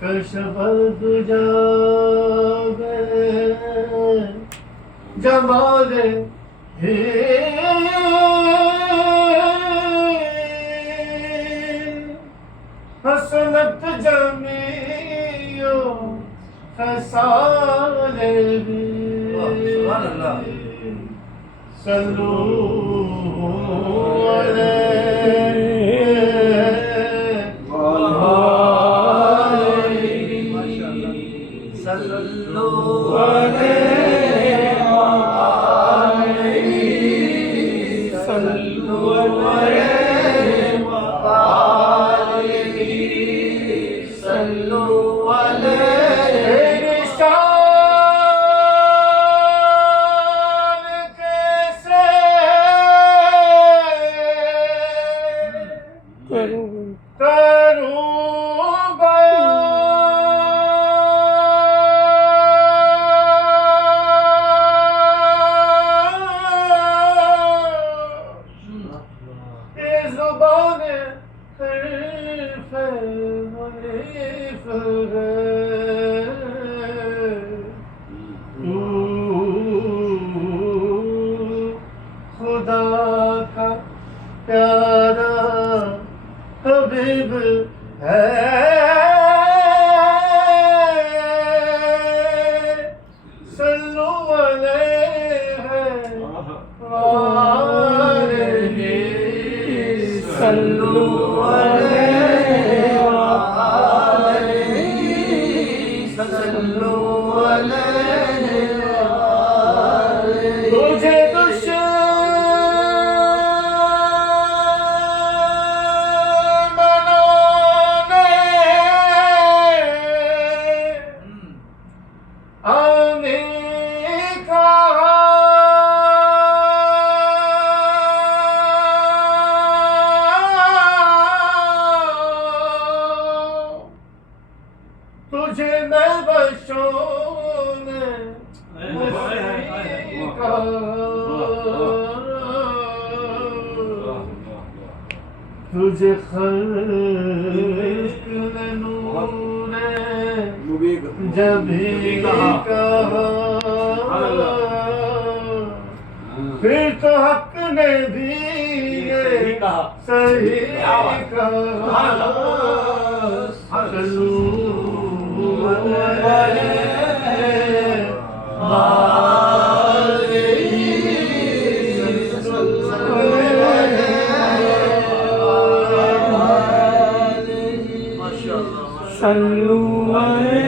کشف الدجى جمال حسنت جميع خصاله سبحان اللہ صلوا علیہ خدا کا پیارا حبیب ہے صلو علیہ وآلہ صلو علیہ وآلہ صلو علیہ وآلہ تجھے تجھے میں بچوں نے تجھے خلق نے نور جبھی کہا پھر تو حق نے بھی صحیح کہا صلو علیہ